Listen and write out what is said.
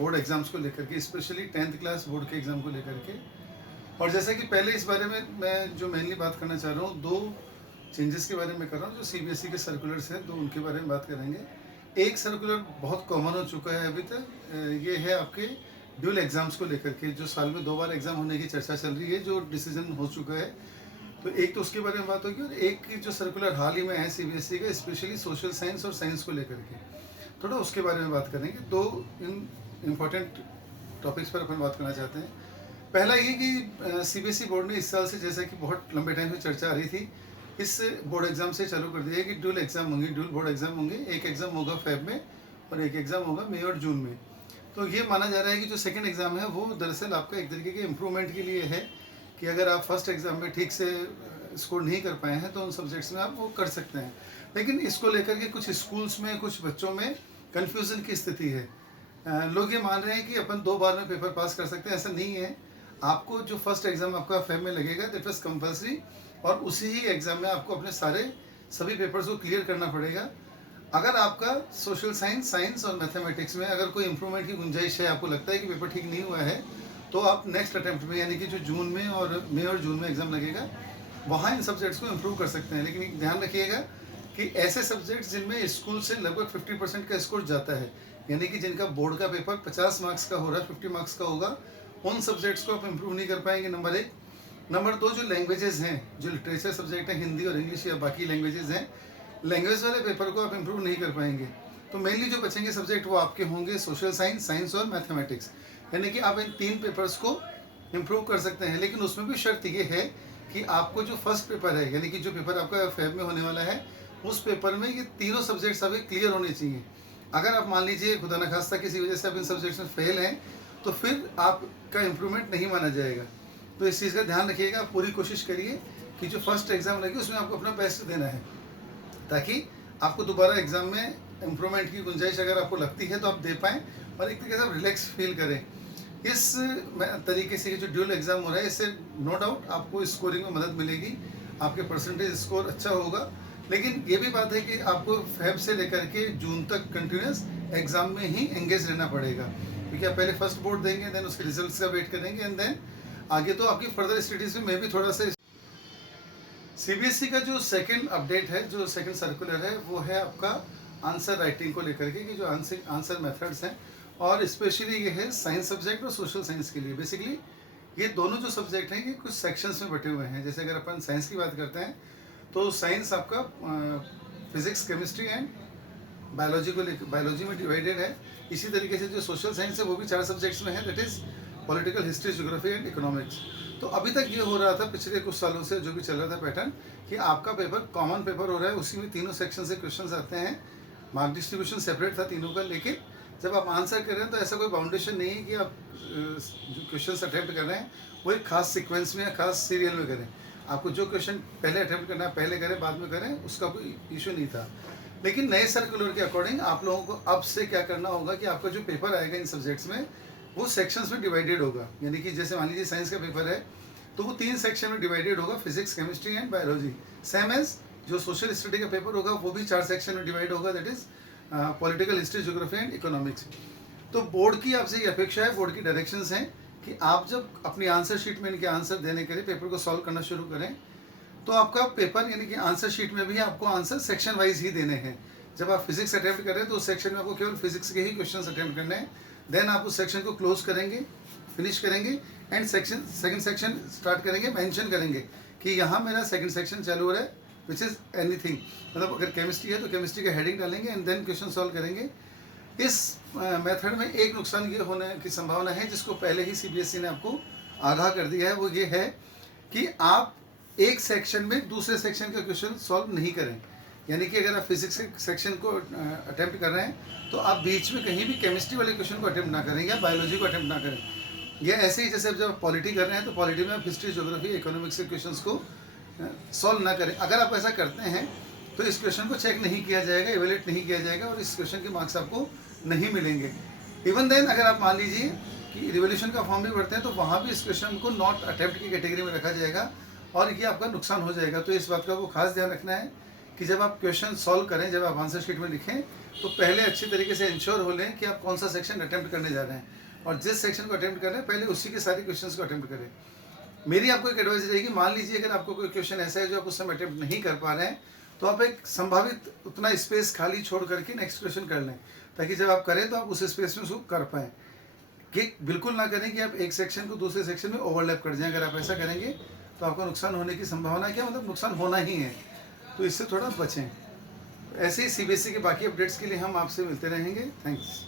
Board exams को लेकर के, स्पेशली 10th क्लास बोर्ड के एग्ज़ाम को लेकर के। और जैसे कि पहले इस बारे में मैं जो मेनली बात करना चाह रहा हूँ, 2 चेंजेस के बारे में कर रहा हूँ, जो सीबीएसई के सर्कुलर्स हैं, 2 उनके बारे में बात करेंगे। एक सर्कुलर बहुत कॉमन हो चुका है अभी तक, ये है आपके ड्यूल एग्ज़ाम्स को लेकर के, जो साल में 2 बार एग्ज़ाम होने की चर्चा चल रही है, जो डिसीजन हो चुका है। तो एक तो उसके बारे में बात होगी, और एक की जो सर्कुलर हाल ही में है सीबीएसई का, स्पेशली सोशल साइंस और साइंस को लेकर के, थोड़ा उसके बारे में बात करेंगे। 2 इम्पॉर्टेंट टॉपिक्स पर अपन बात करना चाहते हैं। पहला ये कि सीबीएसई बोर्ड ने इस साल से, जैसे कि बहुत लंबे टाइम से चर्चा आ रही थी, इस बोर्ड एग्ज़ाम से चालू कर दिया है कि ड्यूल एग्ज़ाम होंगे, ड्यूल बोर्ड एग्ज़ाम होंगे। एक एग्ज़ाम होगा फेब में और एक एग्ज़ाम होगा मई और जून में। तो ये माना जा रहा है कि जो सेकंड एग्ज़ाम है वो दरअसल आपका एक तरीके के इम्प्रूवमेंट के लिए है, कि अगर आप फर्स्ट एग्ज़ाम में ठीक से स्कोर नहीं कर पाए हैं तो उन सब्जेक्ट्स में आप वो कर सकते हैं। लेकिन इसको लेकर के कुछ स्कूल्स में, कुछ बच्चों में कन्फ्यूज़न की स्थिति है। लोग ये मान रहे हैं कि अपन 2 बार में पेपर पास कर सकते हैं, ऐसा नहीं है। आपको जो फर्स्ट एग्ज़ाम आपका फेब में लगेगा, दैट वाज कंपलसरी, और उसी ही एग्ज़ाम में आपको अपने सभी पेपर्स को क्लियर करना पड़ेगा। अगर आपका सोशल साइंस, साइंस और मैथमेटिक्स में अगर कोई इंप्रूवमेंट की गुंजाइश है, आपको लगता है कि पेपर ठीक नहीं हुआ है, तो आप नेक्स्ट अटैम्प्ट में, यानी कि जो जून में और मई और जून में एग्ज़ाम लगेगा, वहाँ इन सब्जेक्ट्स को इम्प्रूव कर सकते हैं। लेकिन ध्यान रखिएगा कि ऐसे सब्जेक्ट्स जिनमें स्कूल से लगभग 50% का स्कोर जाता है, यानी कि जिनका बोर्ड का पेपर 50 मार्क्स का हो रहा है, 50 मार्क्स का होगा, उन सब्जेक्ट्स को आप इम्प्रूव नहीं कर पाएंगे, नंबर 1। नंबर 2, जो लैंग्वेजेस हैं, जो लिटरेचर सब्जेक्ट हैं, हिंदी और इंग्लिश या बाकी लैंग्वेजेस हैं, लैंग्वेज वाले पेपर को आप इम्प्रूव नहीं कर पाएंगे। तो मेनली जो बचेंगे सब्जेक्ट वो आपके होंगे सोशल साइंस, साइंस और मैथमेटिक्स, यानी कि आप इन 3 पेपर्स को इम्प्रूव कर सकते हैं। लेकिन उसमें भी शर्त ये है कि आपको जो फर्स्ट पेपर है, यानी कि जो पेपर आपका फेब में होने वाला है, उस पेपर में ये तीनों सब्जेक्ट्स अभी क्लियर होने चाहिए। अगर आप मान लीजिए खुदा न खास्ता किसी वजह से आप इन सब्जेक्ट्स में फेल हैं, तो फिर आपका इम्प्रूवमेंट नहीं माना जाएगा। तो इस चीज़ का ध्यान रखिएगा, आप पूरी कोशिश करिए कि जो फर्स्ट एग्ज़ाम लगे उसमें आपको अपना बेस्ट देना है, ताकि आपको दोबारा एग्ज़ाम में इम्प्रूवमेंट की गुंजाइश अगर आपको लगती है तो आप दे पाएँ और एक तरीके से आप रिलैक्स फील करें। इस तरीके से जो ड्यूल एग्ज़ाम हो रहा है, इससे नो डाउट आपको स्कोरिंग में मदद मिलेगी, आपके परसेंटेज स्कोर अच्छा होगा। लेकिन ये भी बात है कि आपको फेब से लेकर के जून तक कंटिन्यूस एग्ज़ाम में ही एंगेज रहना पड़ेगा, क्योंकि आप पहले फर्स्ट बोर्ड देंगे, देन उसके रिजल्ट्स का वेट करेंगे, एंड देन आगे तो आपकी फर्दर स्टडीज़ में भी थोड़ा सा। सीबीएसई का जो सेकंड अपडेट है, जो सेकंड सर्कुलर है, वो है आपका आंसर राइटिंग को लेकर के, कि जो आंसर मेथड्स हैं, और स्पेशली ये है साइंस सब्जेक्ट और सोशल साइंस के लिए। बेसिकली ये दोनों जो सब्जेक्ट हैं, ये कुछ सेक्शंस में बटे हुए हैं। जैसे अगर अपन साइंस की बात करते हैं, तो साइंस आपका फिजिक्स, केमिस्ट्री एंड बायोलॉजी को लेकर, बायोलॉजी में डिवाइडेड है। इसी तरीके से जो सोशल साइंस है वो भी 4 सब्जेक्ट्स में है, that is political, history, geography and economics. तो अभी तक ये हो रहा था, पिछले कुछ सालों से जो भी चल रहा था पैटर्न, कि आपका पेपर कॉमन पेपर हो रहा है, उसी में तीनों सेक्शन से क्वेश्चंस आते हैं, मार्क डिस्ट्रीब्यूशन सेपरेट था तीनों का। लेकिन जब आप आंसर कर रहे हैं तो ऐसा कोई बाउंडेशन नहीं है कि आप जो क्वेश्चन अटैम्प्ट कर रहे हैं वो एक खास सीक्वेंस में या खास सीरियल में करें। आपको जो क्वेश्चन पहले अटैम्प्ट करना है पहले करें, बाद में करें, उसका कोई इशू नहीं था। लेकिन नए सर्कुलर के अकॉर्डिंग आप लोगों को अब से क्या करना होगा कि आपका जो पेपर आएगा इन सब्जेक्ट्स में, वो सेक्शंस में डिवाइडेड होगा। यानी कि जैसे मान लीजिए साइंस का पेपर है, तो वो 3 सेक्शन में डिवाइडेड होगा, physics, chemistry and biology. Same as जो सोशल स्टडी का पेपर होगा, वो भी 4 सेक्शन में डिवाइड होगा, that is political, history, geography and economics. तो बोर्ड की आपसे ये अपेक्षा है, बोर्ड की डायरेक्शंस हैं कि आप जब अपनी आंसर शीट में इनके आंसर देने के लिए पेपर को सॉल्व करना शुरू करें, तो आपका पेपर, यानी कि आंसर शीट में भी आपको आंसर सेक्शन वाइज ही देने हैं। जब आप फिजिक्स अटैम्प्ट कर रहे हैं तो उस सेक्शन में आपको केवल फिजिक्स के ही क्वेश्चन अटैम्प्ट करने हैं। देन आप उस सेक्शन को क्लोज करेंगे, फिनिश करेंगे, एंड सेकंड सेक्शन स्टार्ट करेंगे, मेंशन करेंगे कि यहाँ मेरा सेकंड सेक्शन चालू हो रहा है, विच इज़ एनीथिंग। मतलब अगर केमिस्ट्री है तो केमिस्ट्री का हेडिंग डालेंगे एंड देन क्वेश्चन सॉल्व करेंगे। इस मेथड में एक नुकसान ये होने की संभावना है, जिसको पहले ही सीबीएसई ने आपको आगाह कर दिया है, वो ये है कि आप एक सेक्शन में दूसरे सेक्शन का क्वेश्चन सॉल्व नहीं करें। यानी कि अगर आप फिजिक्स के सेक्शन को अटैम्प्ट कर रहे हैं, तो आप बीच में कहीं भी केमिस्ट्री वाले क्वेश्चन को अटैम्प्ट ना करें या बायोलॉजी को अटैम्प्ट ना करें। या ऐसे ही जैसे अब जब पॉलिटी कर रहे हैं तो पॉलिटी में आप हिस्ट्री, ज्योग्राफी, इकोनॉमिक्स के क्वेश्चंस को सॉल्व ना करें। अगर आप ऐसा करते हैं तो इस क्वेश्चन को चेक नहीं किया जाएगा, इवेल्यूएट नहीं किया जाएगा, और इस क्वेश्चन के मार्क्स आपको नहीं मिलेंगे। इवन देन अगर आप मान लीजिए कि रिवोल्यूशन का फॉर्म भी भरते हैं, तो वहाँ भी इस क्वेश्चन को नॉट अटेम्प्ट की कैटेगरी में रखा जाएगा, और ये आपका नुकसान हो जाएगा। तो इस बात का आपको खास ध्यान रखना है कि जब आप क्वेश्चन सॉल्व करें, जब आप आंसर शीट में लिखें, तो पहले अच्छी तरीके से इंश्योर हो लें कि आप कौन सा सेक्शन अटेम्प्ट करने जा रहे हैं, और जिस सेक्शन को अटेम्प्ट कर रहे हैं पहले उसी के सारे क्वेश्चंस को अटेम्प्ट करें। मेरी आपको एक एडवाइस रहेगी, मान लीजिए अगर आपको कोई क्वेश्चन ऐसा है जो आप उस समय अटेम्प्ट नहीं कर पा रहे हैं, तो आप एक संभावित उतना स्पेस खाली छोड़ करके नेक्स्ट क्वेश्चन कर लें, ताकि जब आप करें तो आप उस स्पेस में उसको कर पाएँ। कि बिल्कुल ना करें कि आप एक सेक्शन को दूसरे सेक्शन में ओवरलैप कर जाएं। अगर आप ऐसा करेंगे तो आपका नुकसान होने की संभावना क्या, मतलब नुकसान होना ही है, तो इससे थोड़ा बचें। ऐसे ही सीबीएसई के बाकी अपडेट्स के लिए हम आपसे मिलते रहेंगे। थैंक्स।